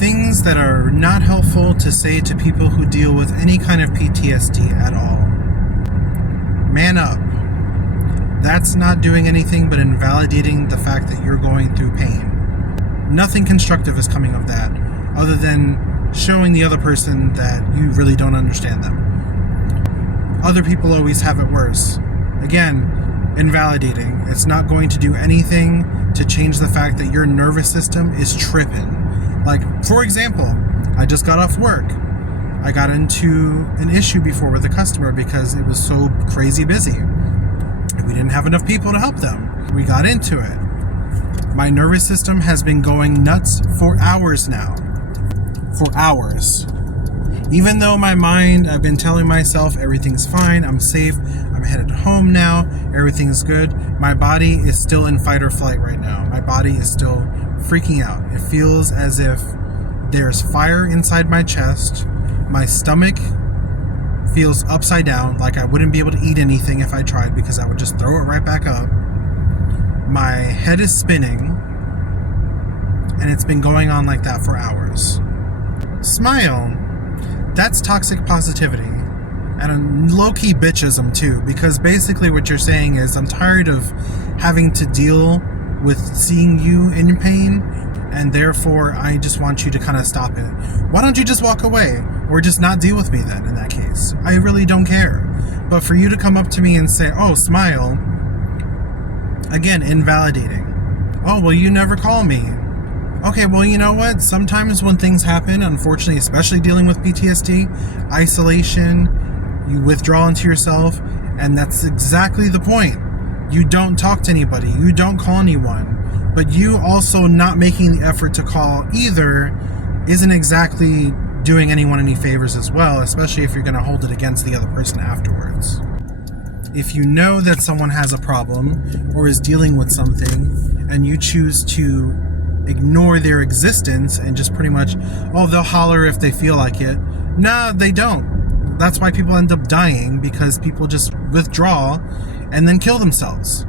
Things that are not helpful to say to people who deal with any kind of PTSD at all. Man up. That's not doing anything but invalidating the fact that you're going through pain. Nothing constructive is coming of that, other than showing the other person that you really don't understand them. Other people always have it worse. Again, invalidating. It's not going to do anything to change the fact that your nervous system is tripping. Like, for example, I just got off work. I got into an issue before with a customer because it was so crazy busy. We didn't have enough people to help them. We got into it. My nervous system has been going nuts for hours now. For hours. Even though my mind, I've been telling myself everything's fine, I'm safe, I'm headed home now, everything's good, my body is still in fight or flight right now. My body is still freaking out. It feels as if there's fire inside my chest. My stomach feels upside down, like I wouldn't be able to eat anything if I tried because I would just throw it right back up. My head is spinning, and it's been going on like that for hours. Smile. That's toxic positivity. And low-key bitchism too, because basically what you're saying is, I'm tired of having to deal with seeing you in pain, and therefore I just want you to kind of stop it. Why don't you just walk away, or just not deal with me then in that case? I really don't care. But for you to come up to me and say, oh, smile, again, invalidating. Oh, well, you never call me. Okay, well, you know what? Sometimes when things happen, unfortunately, especially dealing with PTSD, isolation, you withdraw into yourself, and that's exactly the point. You don't talk to anybody. You don't call anyone. But you also not making the effort to call either isn't exactly doing anyone any favors as well, especially if you're going to hold it against the other person afterwards. If you know that someone has a problem or is dealing with something and you choose to ignore their existence and just pretty much, oh, they'll holler if they feel like it. No, they don't. That's why people end up dying, because people just withdraw and then kill themselves.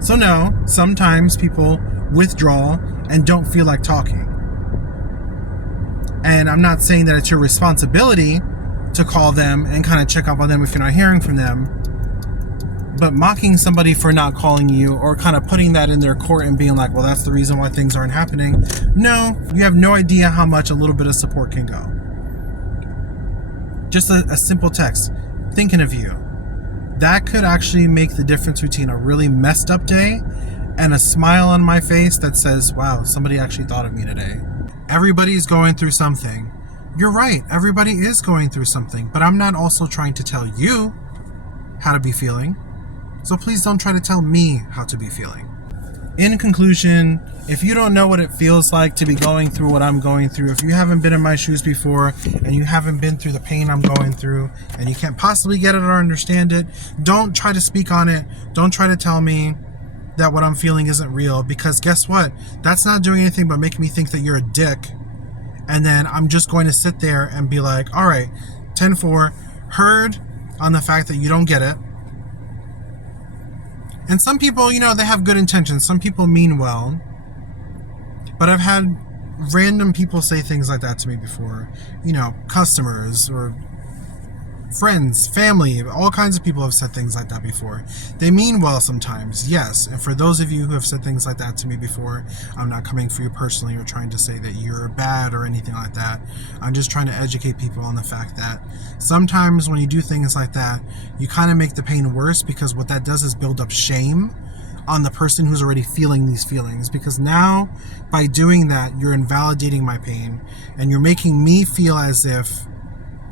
So no, sometimes people withdraw and don't feel like talking. And I'm not saying that it's your responsibility to call them and kind of check up on them if you're not hearing from them. But mocking somebody for not calling you, or kind of putting that in their court and being like, well, that's the reason why things aren't happening. No, you have no idea how much a little bit of support can go. Just a simple text, thinking of you. That could actually make the difference between a really messed up day and a smile on my face that says, wow, somebody actually thought of me today. Everybody's going through something. You're right, everybody is going through something, but I'm not also trying to tell you how to be feeling. So please don't try to tell me how to be feeling. In conclusion, if you don't know what it feels like to be going through what I'm going through, if you haven't been in my shoes before and you haven't been through the pain I'm going through and you can't possibly get it or understand it, don't try to speak on it. Don't try to tell me that what I'm feeling isn't real, because guess what? That's not doing anything but making me think that you're a dick. And then I'm just going to sit there and be like, all right, 10-4, heard on the fact that you don't get it. And some people, you know, they have good intentions. Some people mean well. But I've had random people say things like that to me before. You know, customers or friends, family, all kinds of people have said things like that before. They mean well sometimes, yes. And for those of you who have said things like that to me before, I'm not coming for you personally or trying to say that you're bad or anything like that. I'm just trying to educate people on the fact that sometimes when you do things like that, you kind of make the pain worse, because what that does is build up shame on the person who's already feeling these feelings. Because now, by doing that, you're invalidating my pain and you're making me feel as if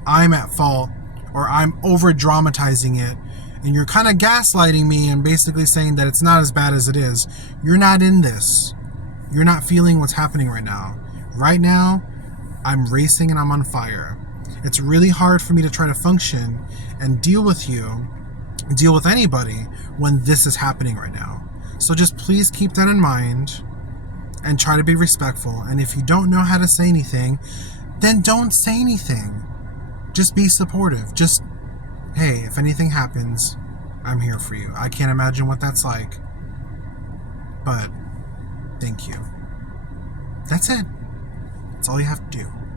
I'm at fault, or I'm over dramatizing it, and you're kind of gaslighting me and basically saying that it's not as bad as it is. You're not in this. You're not feeling what's happening right now. Right now, I'm racing and I'm on fire. It's really hard for me to try to function and deal with you, deal with anybody when this is happening right now. So just please keep that in mind and try to be respectful. And if you don't know how to say anything, then don't say anything. Just be supportive. Just, hey, if anything happens, I'm here for you. I can't imagine what that's like, but thank you. That's it. That's That's all you have to do.